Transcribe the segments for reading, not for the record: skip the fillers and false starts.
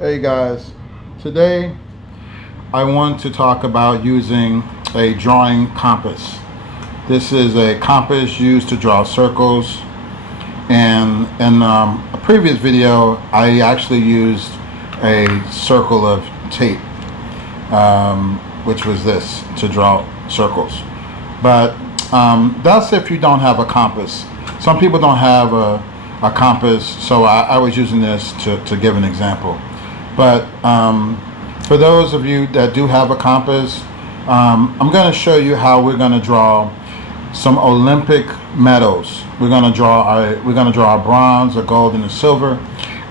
Hey guys, today I want to talk about using a drawing compass. This is a compass used to draw circles, and in a previous video I actually used a circle of tape, which was this, to draw circles. But that's if you don't have a compass. Some people don't have a compass, so I was using this to give an example. But for those of you that do have a compass, I'm going to show you how we're going to draw some Olympic medals. We're going to draw a bronze, a gold, and a silver,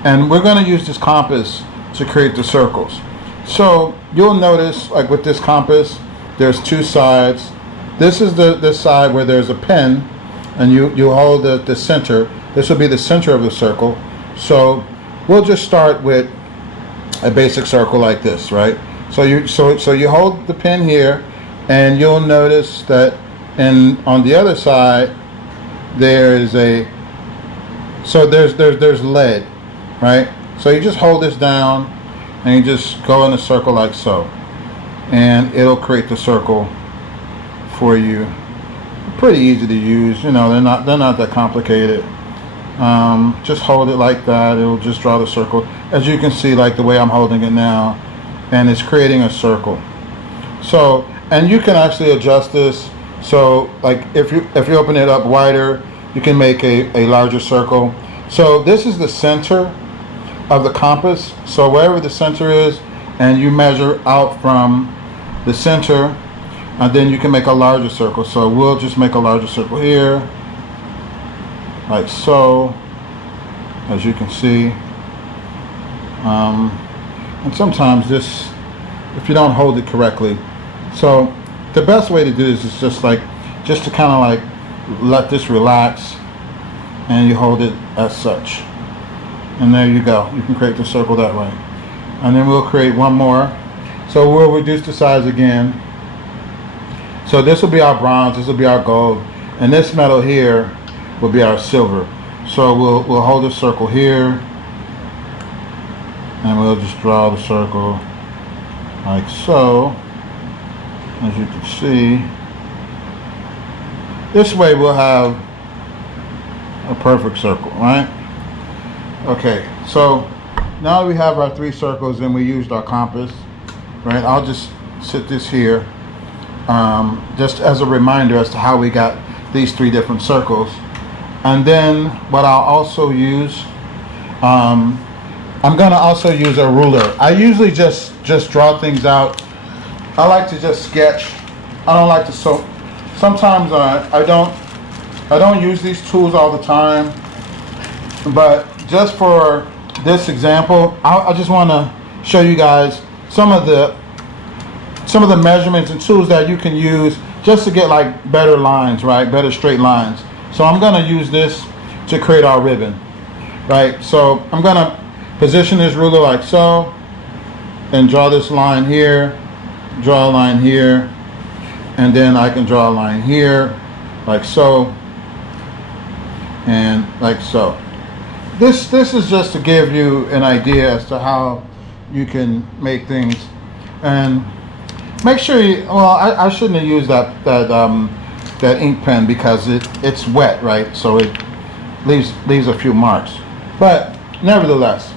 and we're going to use this compass to create the circles. So you'll notice, like with this compass, there's two sides. This is the side where there's a pen, and you hold the center. This will be the center of the circle. So we'll just start with a basic circle like this, right? So you hold the pen here, and you'll notice that on the other side there's lead, right? So you just hold this down and you just go in a circle like so, and it'll create the circle for you. Pretty easy to use, you know, they're not that complicated. Just hold it like that, it'll just draw the circle, as you can see, like the way I'm holding it now, and it's creating a circle. So, and you can actually adjust this. So like if you open it up wider, you can make a larger circle. So this is the center of the compass. So wherever the center is, and you measure out from the center, and then you can make a larger circle. So we'll just make a larger circle here, like so, as you can see. And sometimes this, if you don't hold it correctly, so the best way to do this is just to kind of like let this relax, and you hold it as such, and there you go. You can create the circle that way, and then we'll create one more. So we'll reduce the size again. So this will be our bronze, this will be our gold, and this metal here will be our silver. So we'll hold the circle here, and we'll just draw the circle like so, as you can see. This way we'll have a perfect circle, right? Okay, so now we have our three circles and we used our compass, right? I'll just sit this here, just as a reminder as to how we got these three different circles. And then what I'll also use, I'm gonna also use a ruler. I usually just draw things out. I like to just sketch. I don't like to sometimes I don't use these tools all the time, but just for this example, I just want to show you guys some of the measurements and tools that you can use just to get like better lines, right? Better straight lines. So I'm going to use this to create our ribbon, right? So I'm going to position this ruler like so, and draw this line here, draw a line here, and then I can draw a line here like so, and like so. This is just to give you an idea as to how you can make things. And make sure you, well, I shouldn't have used that ink pen because it's wet, right? So it leaves a few marks. But nevertheless,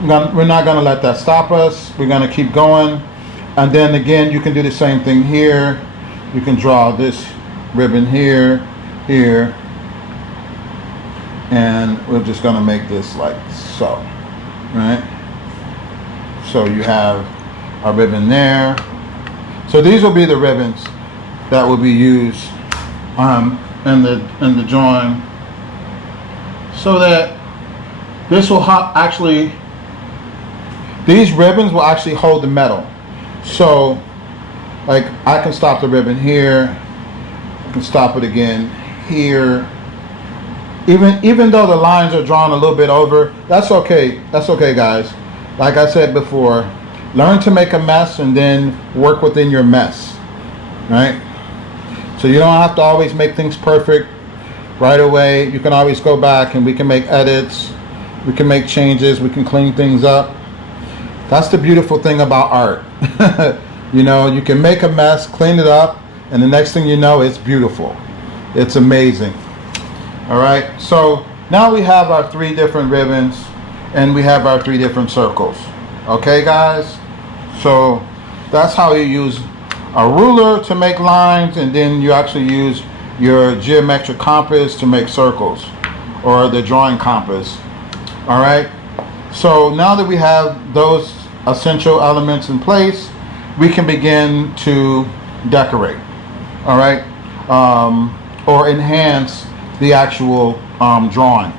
we're not going to let that stop us. We're going to keep going. And then again, you can do the same thing here. You can draw this ribbon here, here, and we're just going to make this like so, right? So you have a ribbon there. So these will be the ribbons that will be used in the drawing, so that this will actually, these ribbons will actually hold the metal. So like I can stop the ribbon here, I can stop it again here. Even though the lines are drawn a little bit over, that's okay. That's okay, guys. Like I said before, learn to make a mess and then work within your mess, right? So you don't have to always make things perfect right away. You can always go back and we can make edits, we can make changes, we can clean things up. That's the beautiful thing about art. You know, you can make a mess, clean it up, and the next thing you know, it's beautiful. It's amazing. All right, so now we have our 3 different ribbons and we have our 3 different circles. Okay, guys? So that's how you use a ruler to make lines, and then you actually use your geometric compass to make circles, or the drawing compass. All right, so now that we have those essential elements in place, we can begin to decorate. All right, or enhance the actual drawing.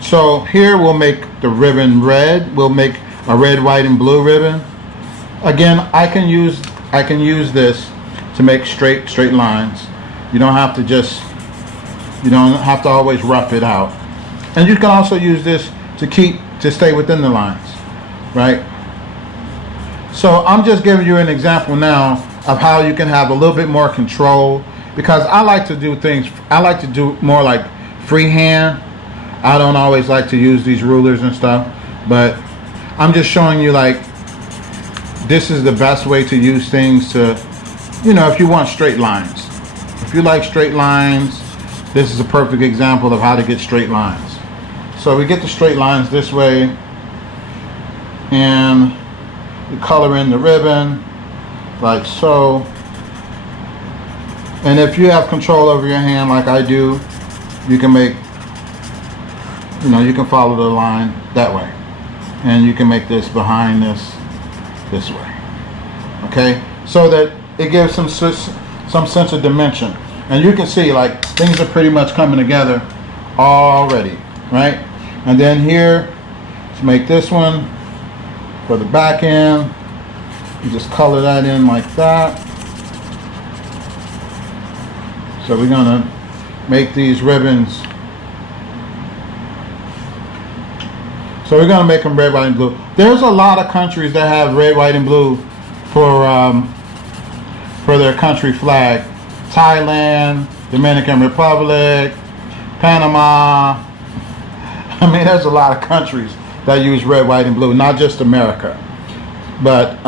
So here we'll make the ribbon red. We'll make a red, white, and blue ribbon. Again, I can use this to make straight lines. You don't have to always rough it out. And you can also use this to stay within the lines, right? So I'm just giving you an example now of how you can have a little bit more control, because I like to do more like freehand. I don't always like to use these rulers and stuff, but I'm just showing you, like, this is the best way to use things to, you know, if you want straight lines. If you like straight lines, this is a perfect example of how to get straight lines. So we get the straight lines this way, and we color in the ribbon like so. And if you have control over your hand like I do, you can make, you know, you can follow the line that way, and you can make this behind this way. Okay, so that it gives some sense of dimension, and you can see, like, things are pretty much coming together already, right? And then here, let's make this one for the back end. You just color that in like that. So we're gonna make these ribbons. So we're gonna make them red, white, and blue. There's a lot of countries that have red, white, and blue for their country flag. Thailand, Dominican Republic, Panama. I mean, there's a lot of countries that use red, white, and blue, not just America. But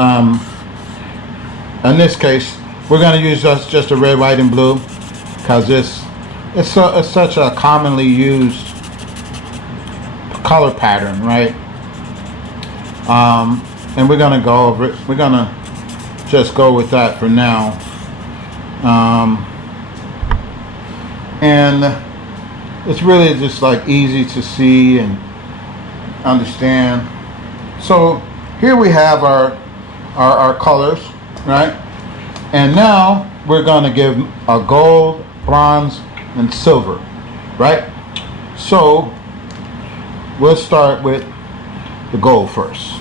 in this case, we're going to use just a red, white, and blue, because it's such a commonly used color pattern, right? And we're going to go over it. We're going to just go with that for now. And it's really just like easy to see and understand. So here we have our colors, right? And now we're going to give a gold, bronze, and silver, right? So we'll start with the gold first.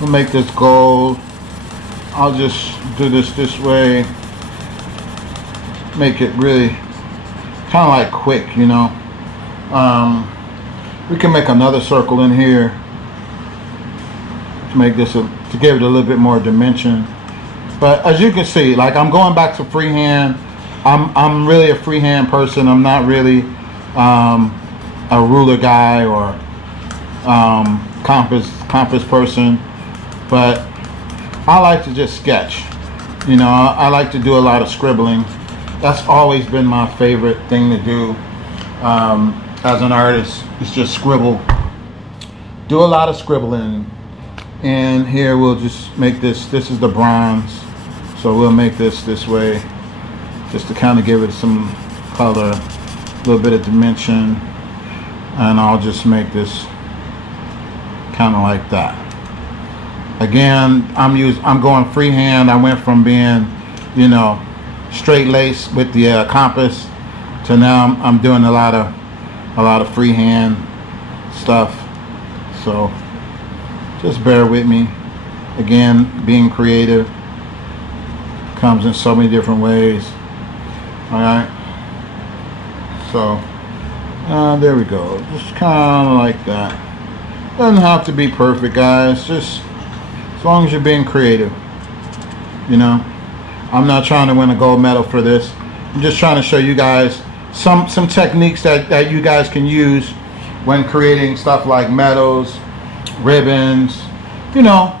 We'll make this gold. I'll just do this way. Make it really kind of like quick, you know. We can make another circle in here to make this to give it a little bit more dimension. But as you can see, like, I'm going back to freehand. I'm really a freehand person. I'm not really a ruler guy or compass person. But I like to just sketch. You know, I like to do a lot of scribbling. That's always been my favorite thing to do as an artist. Is just scribble. Do a lot of scribbling. And here we'll just make this. This is the bronze, so we'll make this way, just to kind of give it some color, a little bit of dimension. And I'll just make this kind of like that. Again, I'm going freehand. I went from being, you know, straight lace with the compass to now I'm doing a lot of freehand stuff. So just bear with me. Again, being creative comes in so many different ways. All right. So there we go. Just kind of like that. Doesn't have to be perfect, guys. Just as long as you're being creative, you know. I'm not trying to win a gold medal for this. I'm just trying to show you guys some techniques that you guys can use when creating stuff like medals, ribbons, you know,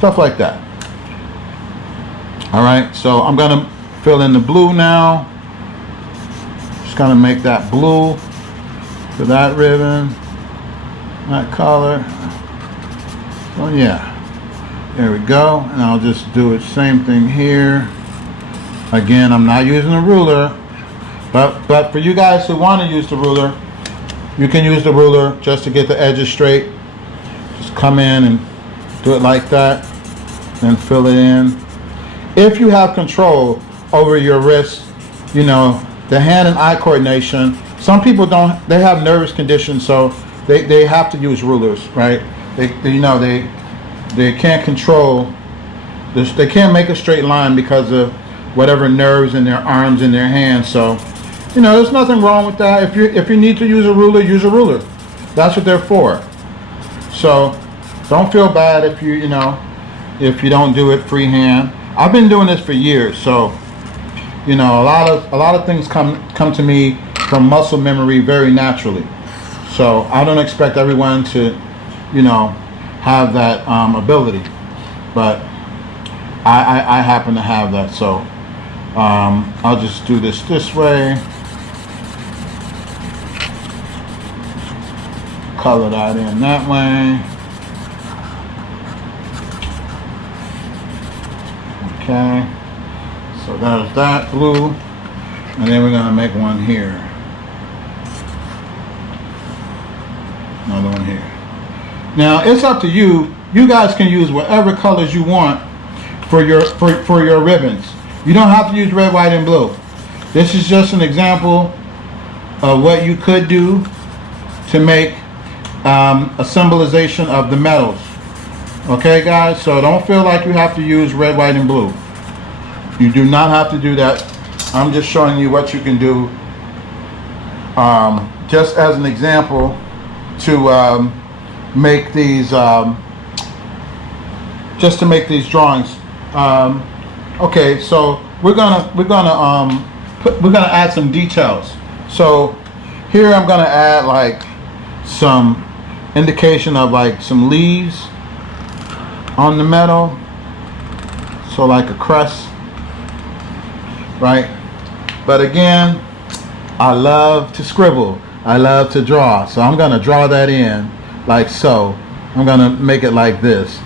stuff like that. All right, so I'm gonna fill in the blue now. Just gonna make that blue for that ribbon, that color. So yeah, there we go. And I'll just do the same thing here. Again, I'm not using a ruler, but for you guys who want to use the ruler, you can use the ruler just to get the edges straight. Just come in and do it like that, and fill it in. If you have control over your wrist, you know, the hand and eye coordination. Some people don't, they have nervous conditions, so they have to use rulers, right? They can't control this, they can't make a straight line because of whatever nerves in their arms and their hands. So, you know, there's nothing wrong with that. If you need to use a ruler, use a ruler. That's what they're for. So don't feel bad if you don't do it freehand. I've been doing this for years, so you know, a lot of things come to me from muscle memory very naturally. So I don't expect everyone to, you know, have that ability, but I happen to have that. So I'll just do this way, color that in that way. Okay, so there's that blue, and then we're gonna make one here, another one here. Now it's up to you. You guys can use whatever colors you want for your ribbons. You don't have to use red, white, and blue. This is just an example of what you could do to make a symbolization of the metals. Okay, guys, so don't feel like you have to use red, white, and blue. You do not have to do that. I'm just showing you what you can do, just as an example, to make these, just to make these drawings. Okay, so we're gonna add some details. So here I'm gonna add like some indication of like some leaves on the metal, so like a crest, right? But again, I love to scribble, I love to draw, so I'm gonna draw that in like so. I'm gonna make it like this.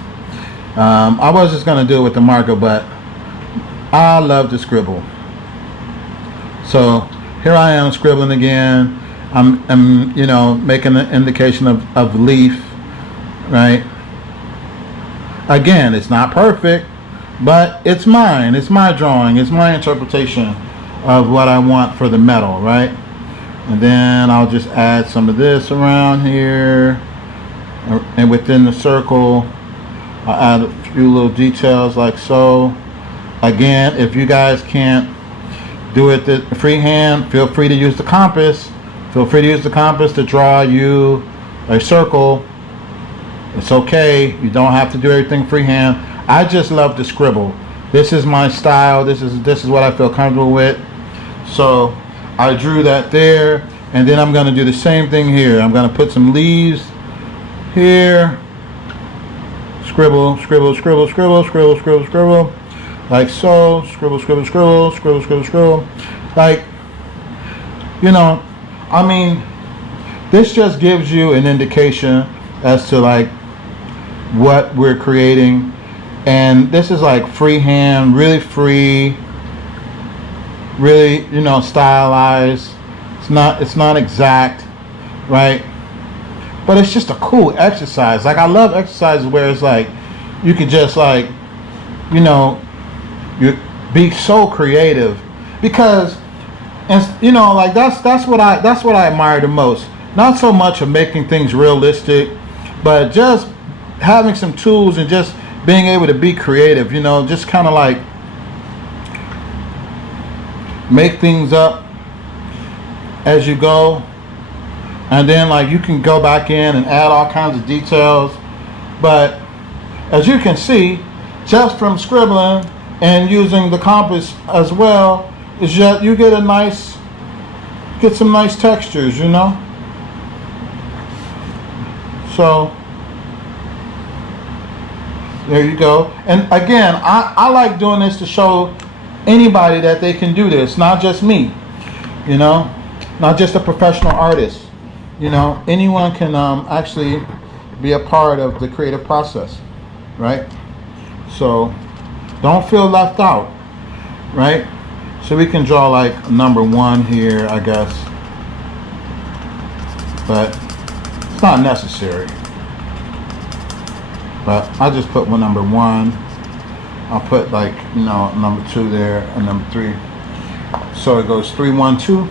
I was just gonna do it with the marker, but I love to scribble. So here I am scribbling again. I'm you know, making an indication of leaf, right? Again, it's not perfect, but it's mine. It's my drawing. It's my interpretation of what I want for the metal, right? And then I'll just add some of this around here, and within the circle I'll add a few little details like so. Again, if you guys can't do it freehand, feel free to use the compass. Feel free to use the compass to draw you a circle. It's okay. You don't have to do everything freehand. I just love to scribble. This is my style. This is what I feel comfortable with. So I drew that there, and then I'm going to do the same thing here. I'm going to put some leaves here. Scribble, scribble, scribble, scribble, scribble, scribble, scribble, like so. Scribble, scribble, scribble, scribble, scribble, scribble. Like, you know, I mean, this just gives you an indication as to like what we're creating. And this is like freehand, really free, really, you know, stylized. It's not exact, right? But it's just a cool exercise. Like, I love exercises where it's like you could just like, you know, you be so creative, because, and you know, like that's what I admire the most. Not so much of making things realistic, but just having some tools and just being able to be creative, you know, just kind of like make things up as you go. And then like you can go back in and add all kinds of details. But as you can see, just from scribbling and using the compass as well, is just you get some nice textures, you know. So There you go. And again, I like doing this to show anybody that they can do this, not just me, you know, not just a professional artist. You know, anyone can actually be a part of the creative process, right? So don't feel left out, right? So we can draw like number 1 here, I guess, but it's not necessary. But I just put number 1. I'll put like, you know, number 2 there and number 3. So it goes 3, 1, 2.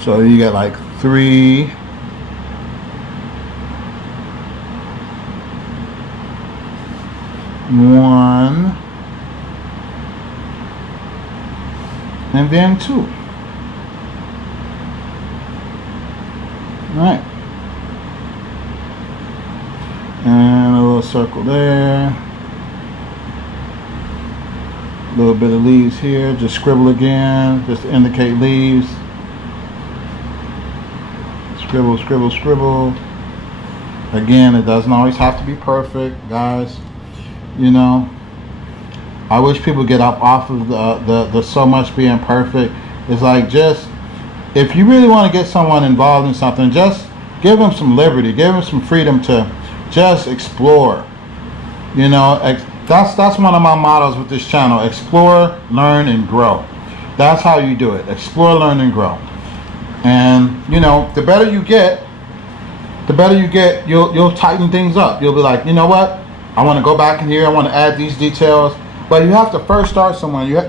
So you get like 3, 1, and then 2. All right. And a little circle there. A little bit of leaves here. Just scribble again, just to indicate leaves. Scribble, scribble, scribble. Again, it doesn't always have to be perfect, guys. You know, I wish people get up off of the so much being perfect. It's like, just, if you really want to get someone involved in something, just give them some liberty, give them some freedom to just explore. You know, that's one of my mottos with this channel: explore, learn, and grow. That's how you do it. Explore, learn, and grow. And you know, the better you get, you'll tighten things up. You'll be like, you know what, I want to go back in here, I want to add these details. But you have to first start somewhere. You have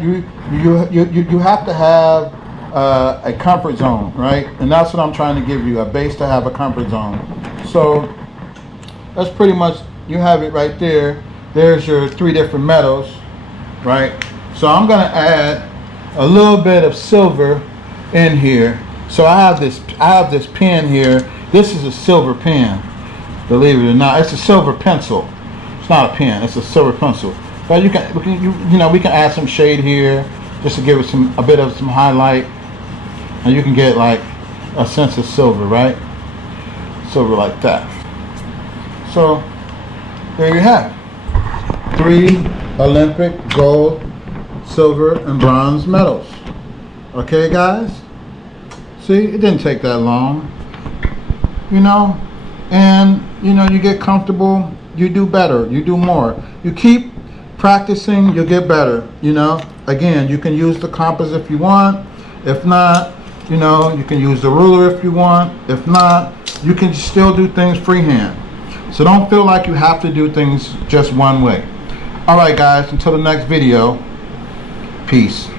to have a comfort zone, right? And that's what I'm trying to give you, a base to have a comfort zone. So that's pretty much, you have it right there. There's your 3 different metals, right? So I'm gonna add a little bit of silver in here. So I have this pen here. This is a silver pen, believe it or not. It's a silver pencil. It's not a pen, it's a silver pencil. But we can add some shade here just to give it a bit of some highlight, and you can get like a sense of silver, right? Silver like that. So there you have it. 3 Olympic gold, silver, and bronze medals. Okay, guys? See, it didn't take that long. You know, and you know, you get comfortable, you do better, you do more. You keep practicing, you'll get better. You know, again, you can use the compass if you want. If not, you know, you can use the ruler if you want. If not, you can still do things freehand. So don't feel like you have to do things just one way. All right, guys, until the next video, peace.